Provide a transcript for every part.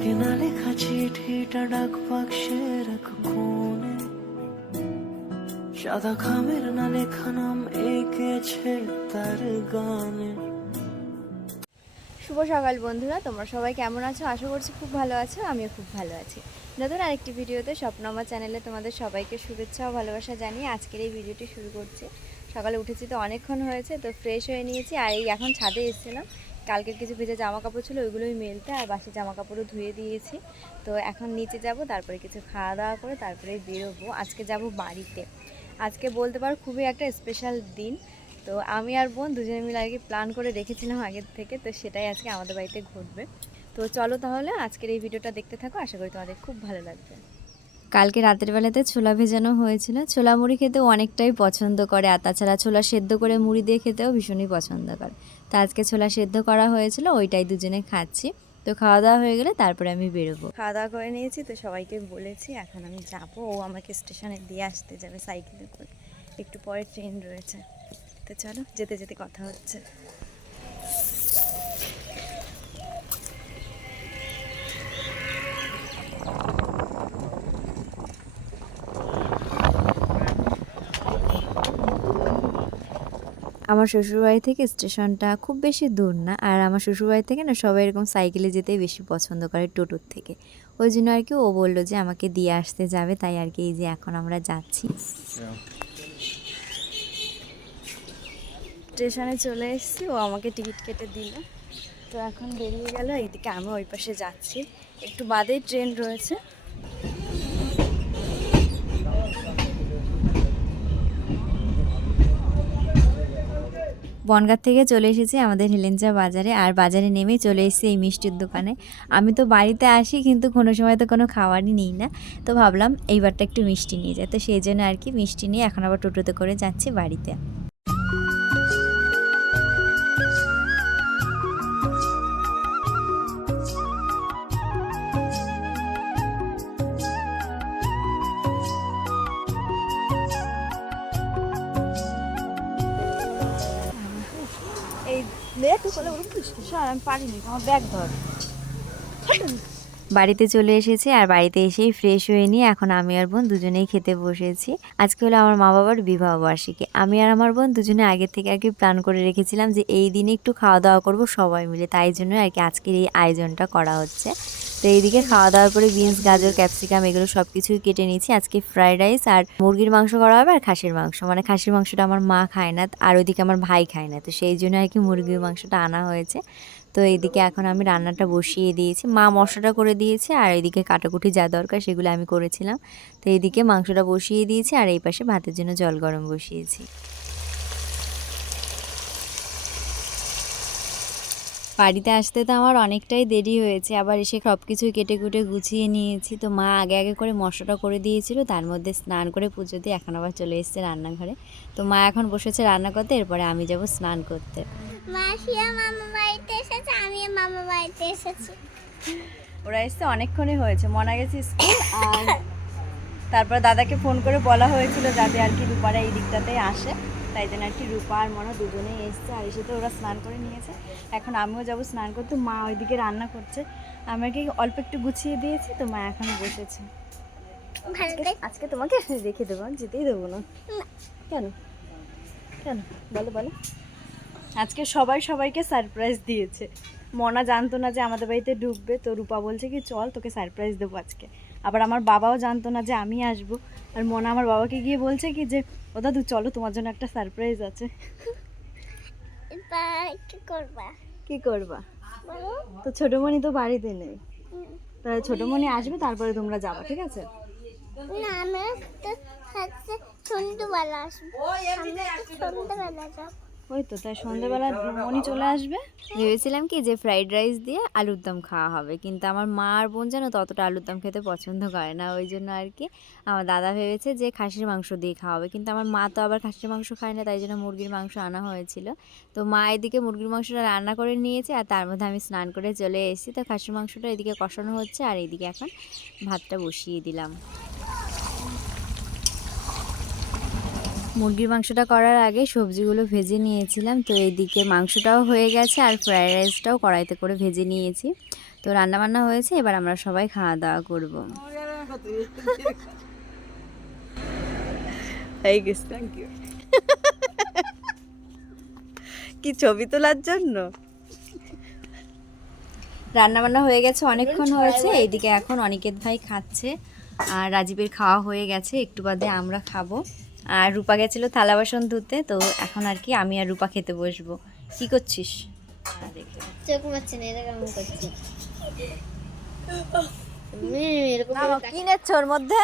কেনা লেখা চিঠিটা ডাক কোণে সাদা খামের না লেখা নাম এঁকেছে তার গানে শুভ সকাল বন্ধুরা তোমরা সবাই কেমন আছো আশা করছি খুব ভালো আছো আমিও খুব ভালো আছি নতুন আরেকটি ভিডিওতে স্বপ্ন আমার চ্যানেলে তোমাদের সবাইকে শুভেচ্ছা ও ভালোবাসা জানিয়ে আজকের এই ভিডিওটি শুরু করছি সকালে উঠেছি তো অনেকক্ষণ হয়েছে তো ফ্রেশ হয়ে নিয়েছি আর এই এখন ছাদে এসেছিলাম কালকের কিছু ভেজা জামা কাপড় ছিল, ওইগুলোই মেলতে আর বাসি জামা কাপড়ও ধুয়ে দিয়েছি। তো এখন নিচে যাব, তারপরে কিছু খাওয়া দাওয়া করে তারপরে বেরোবো। আজকে যাব বাড়িতে। আজকে বলতে পারো খুবই একটা স্পেশাল দিন। তো আমি আর বোন দুজনে মিলে আর কি প্ল্যান করে রেখেছিলাম আগের থেকে, তো সেটাই আজকে আমাদের বাড়িতে ঘটবে। তো চলো তাহলে আজকের এই ভিডিওটা দেখতে থাকো, আশা করি তোমাদের খুব ভালো লাগবে। কালকে রাতের বেলাতে ছোলা ভেজানো হয়েছিল। ছোলা মুড়ি খেতেও অনেকটাই পছন্দ করে আর তাছাড়া ছোলা সেদ্ধ করে মুড়ি দিয়ে খেতেও ভীষণই পছন্দ করে। তো আজকে ছোলা সেদ্ধ করা হয়েছিল, ওইটাই দুজনে খাচ্ছি। তো খাওয়া দাওয়া হয়ে গেলে তারপরে আমি বেরোবো। খাওয়া দাওয়া করে নিয়েছি, তো সবাইকে বলেছি এখন আমি যাব। ও আমাকে স্টেশনে দিয়ে আসতে যাবে সাইকেলে করে। একটু পরে ট্রেন রয়েছে। তো চলো, যেতে যেতে কথা হচ্ছে। আমার শ্বশুরবাড়ি থেকে স্টেশনটা খুব বেশি দূর না। আর আমার শ্বশুরবাড়ি থেকে না সবাই এরকম সাইকেলে যেতেই বেশি পছন্দ করে টোটোর থেকে। ওই জন্য আর কি ও বলল যে, আমাকে দিয়ে আসতে যাবে। তাই আর কি এই যে এখন আমরা যাচ্ছি। স্টেশনে চলে এসেছি। ও আমাকে টিকিট কেটে দিল। তো এখন বেরিয়ে গেল। এইদিকে আমি ওই পাশে যাচ্ছি। একটু বাদেই ট্রেন রয়েছে। বনগাঁ থেকে চলে এসেছি আমাদের হেলেঞ্চা বাজারে, আর বাজারে নেমে চলে এসেছি এই মিষ্টির দোকানে। আমি তো বাড়িতে আসি, কিন্তু কোনো সময় তো কোনো খাবারই নিই না। তো ভাবলাম এইবারটা একটু মিষ্টি নিয়ে যায় তো সেই জন্য আর কি মিষ্টি নিয়ে এখন আবার টোটোতে করে যাচ্ছি বাড়িতে। বাড়িতে চলে এসেছি আর বাড়িতে এসেই ফ্রেশ হয়ে নিয়ে এখন আমি আর বোন দুজনেই খেতে বসেছি। আজকে হলো আমার মা বাবার বিবাহ বার্ষিকী। আমি আর আমার বোন দুজনে আগে থেকে আর কি প্ল্যান করে রেখেছিলাম যে এই দিনে একটু খাওয়া দাওয়া করব সবাই মিলে। তাই জন্য আর কি আজকের এই আয়োজনটা করা হচ্ছে। তো এইদিকে খাওয়া দাওয়ার পরে বিনস, গাজর, ক্যাপসিকাম এগুলো সব কিছুই কেটে নিয়েছি। আজকে ফ্রাইড রাইস আর মুরগির মাংস করা হবে আর খাসির মাংস। মানে খাসির মাংসটা আমার মা খায় না আর ওইদিকে আমার ভাই খায় না। তো সেই জন্য আর কি মুরগির মাংসটা আনা হয়েছে। তো এইদিকে এখন আমি রান্নাটা বসিয়ে দিয়েছি। মা মশলাটা করে দিয়েছে আর এইদিকে কাটাকুটি যা দরকার সেগুলো আমি করেছিলাম। তো এইদিকে মাংসটা বসিয়ে দিয়েছি আর এই পাশে ভাতের জন্য জল গরম বসিয়েছি। বাড়িতে আসতে তো আমার অনেকটাই দেরি হয়েছে। আবার এসে সব কিছু কেটে কুটে গুছিয়ে নিয়েছি। তো মা আগে আগে করে মশলাটা করে দিয়েছিল তার মধ্যে স্নান করে পুজো দিয়ে এখন আবার চলে এসেছে রান্নাঘরে। তো মা এখন বসেছে রান্না করতে এরপরে আমি যাব স্নান করতে। মাসিয়া মামা বাড়িতে এসেছে আমিও মামা বাড়িতে এসেছি। ওরা এসছে অনেকক্ষণই হয়েছে মনে গেছে স্কুল আর তারপর দাদাকে ফোন করে বলা হয়েছিল যাতে আর কি রূপারা এই দিকটাতে আসে। তাই জন্য আর কি রূপা আর মনে দুজনেই এসছে আর এসে তো ওরা স্নান করে নিয়েছে। এখন আমিও যাব স্নান করতে মা ওইদিকে রান্না করছে। আমাকে অল্প একটু গুছিয়ে দিয়েছি তো মা এখন বসেছে। আজকে- তোমাকে রেখে দেবো যেতেই দেবো না। কেন? কেন? বলো বলো। আজকে সবাই সবাইকে সারপ্রাইজ দিয়েছে। মনা জানতো না যে আমাদের বাড়িতে ঢুকবে তো রূপা বলছে কি চল তোকে সারপ্রাইজ দেবো আজকে। আবার আমার বাবাও জানতো না যে আমি আসব। আর মনা আমার বাবাকে গিয়ে বলছে কি যে ও দাদু চলো তোমার জন্য একটা সারপ্রাইজ আছে। কি করবা? কি করবা? তো ছোটোমণি তো বাড়িতে নেই। তাহলে ছোটোমণি আসবে তারপরে তোমরা যাবা ঠিক আছে? না আমি তো হচ্ছে সন্ধ্যেবেলা আসব। সন্ধ্যেবেলা যাব। ওই তো, তাই সন্ধ্যেবেলা মনি চলে আসবে। ভেবেছিলাম কি যে ফ্রাইড রাইস দিয়ে আলুর দম খাওয়া হবে, কিন্তু আমার মা আর বোন যেন ততটা আলুর দম খেতে পছন্দ করে না, ওই জন্য আর কি। আমার দাদা ভেবেছে যে খাসির মাংস দিয়ে খাওয়া হবে, কিন্তু আমার মা তো আবার খাসির মাংস খায় না, তাই জন্য মুরগির মাংস আনা হয়েছিল। তো মা এদিকে মুরগির মাংসটা রান্না করে নিয়েছে, আর তার মধ্যে আমি স্নান করে চলে এসেছি। তো খাসির মাংসটা এদিকে কষানো হচ্ছে, আর এদিকে এখন ভাতটা বসিয়ে দিলাম। মুরগির মাংসটা করার আগে সবজিগুলো ভেজে নিয়েছিলাম। তো এইদিকে মাংসটাও হয়ে গেছে আর ফ্রায়েড রাইসটাও কড়াইতে করে ভেজে নিয়েছি। তো রান্না বান্না হয়েছে এবার আমরা সবাই খাওয়া দাওয়া করব। কি ছবি তোলার জন্য? রান্না বান্না হয়ে গেছে অনেকক্ষণ হয়েছে। এইদিকে এখন অনিকেত ভাই খাচ্ছে আর রাজীবের খাওয়া হয়ে গেছে। একটু বাদে আমরা খাব। আর রূপা গেছিল থালা বাসন ধুতে তো এখন আর কি আমি আর রূপা খেতে বসবো। কি করছিস? চোখ না এটা কেমন করছে এরকম কি নেচ্ছ ওর মধ্যে?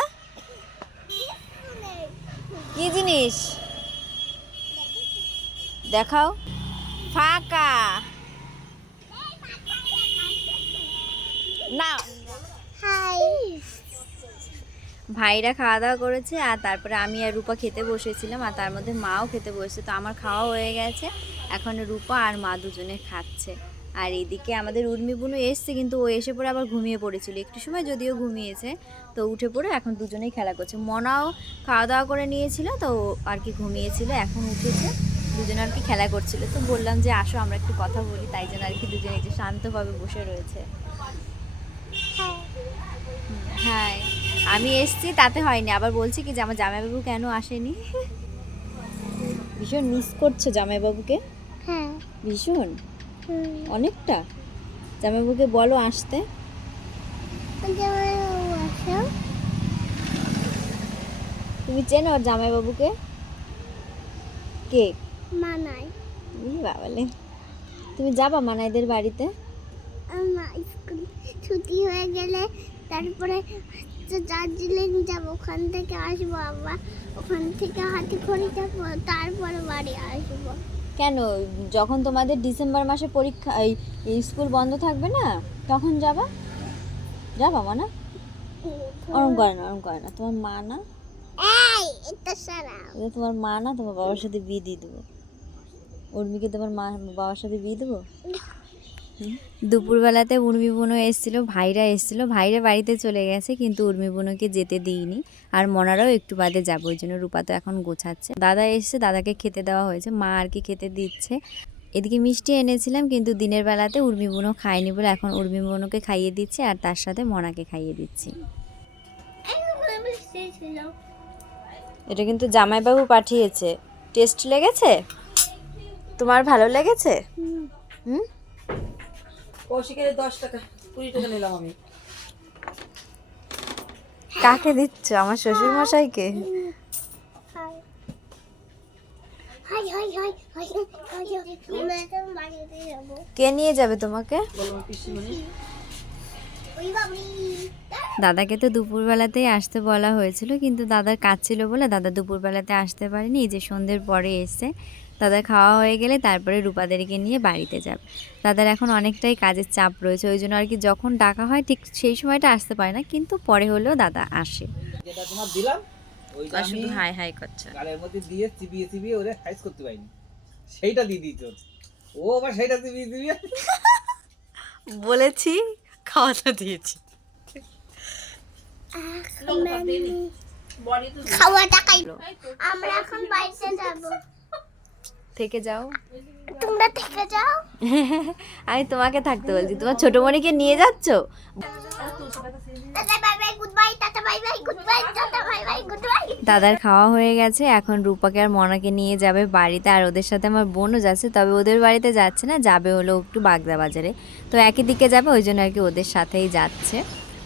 কি জিনিস? দেখাও। ফাঁকা। না হাই ভাইরা খাওয়া দাওয়া করেছে আর তারপরে আমি আর রূপা খেতে বসেছিলাম আর তার মধ্যে মাও খেতে বসেছে। তো আমার খাওয়া হয়ে গেছে। এখন রূপা আর মা দুজনে খাচ্ছে। আর এদিকে আমাদের উর্মি বুনু এসছে কিন্তু ও এসে পরে আবার ঘুমিয়ে পড়েছিল। একটু সময় যদিও ঘুমিয়েছে তো উঠে পড়ে এখন দুজনেই খেলা করছে। মনাও খাওয়া দাওয়া করে নিয়েছিল তো আর কি ঘুমিয়েছিল এখন উঠেছে। দুজনে আর কি খেলা করছিল। তো বললাম যে আসো আমরা একটু কথা বলি। তাই জন্য আর কি দুজনে একটু শান্তভাবে বসে রয়েছে। হ্যাঁ। আমি এসছি তাতে হয়নি। আবার বলছি কি যে আমার জামাইবাবু কেন আসেনি? ভীষণ মিস করছ জামাইবাবুকে। হ্যাঁ। ভীষণ? অনেকটা। জামাইবাবুকে বলো আসতে। তুমি চেনো জামাইবাবুকে? কে? মানাই। বাবালে। তুমি যাবা মানাইদের বাড়িতে? আমার স্কুল ছুটি হয়ে গেলে তারপরে হচ্ছে দার্জিলিং যাব ওখান থেকে আসব আবার ওখান থেকে হাতে খড়ি যাব তারপরে বাড়ি আসব। কেন? যখন তোমাদের ডিসেম্বর মাসে পরীক্ষা এই স্কুল বন্ধ থাকবে না তখন যাবা? যাবা মা না ওরম করে না ওরম করে না। তোমার মা না? এই এটা সারা। এটা তোমার মা না? তোমার বাবার সাথে বিয়ে দিয়ে দেবো। উর্মিকে তোমার মা বাবার সাথে বিয়ে দেবো? দুপুরবেলাতে উর্মি বোনও এসেছিল ভাইরা এসেছিল। ভাইরা বাড়িতে চলে গেছে কিন্তু উর্মি বোনকে যেতে দিইনি। আর মনারাও একটু বাদে যাবে ওই জন্য রূপা তো এখন গোছাচ্ছে। দাদা এসছে দাদাকে খেতে দেওয়া হয়েছে মা আর কি খেতে দিচ্ছে। এদিকে মিষ্টি এনেছিলাম কিন্তু দিনের বেলাতে উর্মি বোনও খায়নি বলে এখন উর্মি বোনকে খাইয়ে দিচ্ছে আর তার সাথে মনাকে খাইয়ে দিচ্ছি। এটা কিন্তু জামাইবাবু পাঠিয়েছে। টেস্ট লেগেছে? তোমার ভালো লেগেছে? হুম? কৌশিকের দশ টাকা কুড়ি টাকা নিলাম আমি। কাকে দিচ্ছ? আমার শ্বশুর মশাইকে hi hi hi hi hi hi আমরা তো বাড়িতে যাব। কে নিয়ে যাবে তোমাকে? দাদাকে তো দুপুরবেলাতেই আসতে বলা হয়েছিল কিন্তু দাদার কাজ ছিল বলে দাদা দুপুরবেলাতে আসতে পারেনি। এই যে সন্ধ্যের পরে এসে দাদার খাওয়া হয়ে গেলে তারপরে রূপাদেরকে নিয়ে বাড়িতে যাবে। দাদার এখন অনেকটাই কাজের চাপ রয়েছে ওই জন্য আর কি যখন ডাকা হয় ঠিক সেই সময়টা আসতে পারে না কিন্তু পরে হলেও দাদা আসে। যেটা তোমার দিলাম ওইটা আমি হাই হাই করছে। গালের মধ্যে দিয়ে চিবিয়ে চিবিয়ে ওরে সাইজ করতে পারিনি। সেইটা দিয়ে দিয়েছ ও আবার সেইটা চিবিয়ে চিবিয়ে। বলেছি খাওয়াটা দিয়েছি। খাওয়া টাকাই আমরা এখন বাড়িতে যাব। থেকে যাও। তোমরা থেকে যাও। আমি তোমাকে থাকতে বলছি। তোমার ছোট মনিকে নিয়ে যাচ্ছ? দাদার খাওয়া হয়ে গেছে। এখন রূপাকে আর মনাকে নিয়ে যাবে বাড়িতে। আর ওদের সাথে আমার বোনও যাচ্ছে। তবে ওদের বাড়িতে যাচ্ছে না যাবে হলো একটু বাগদা বাজারে তো একই দিকে যাবে ওই জন্য আর কি ওদের সাথেই যাচ্ছে।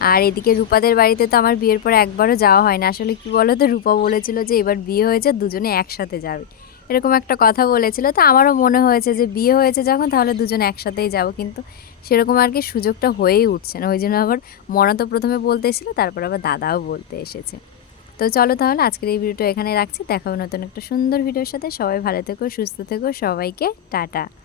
আর এদিকে রূপাদের বাড়িতে তো আমার বিয়ের পর একবারও যাওয়া হয় না। আসলে কি বলো তো রূপা বলেছিল যে এবার বিয়ে হয়েছে দুজনে একসাথে যাবে। এরকম একটা কথা বলেছিল। তো আমারও মনে হয়েছে যে বিয়ে হয়েছে যখন, তাহলে দুজন একসাথেই যাব। কিন্তু সেরকম আর কি সুযোগটা হয়েই উঠছে না। ওই জন্য আবার মনা তো প্রথমে বলতে এসেছিল, তারপর আবার দাদাও বলতে এসেছে। তো চলো তাহলে আজকের এই ভিডিওটা এখানে রাখছি। দেখাবো নতুন একটা সুন্দর ভিডিওর সাথে। সবাই ভালো থেকো, সুস্থ থেকো, সবাইকে টাটা।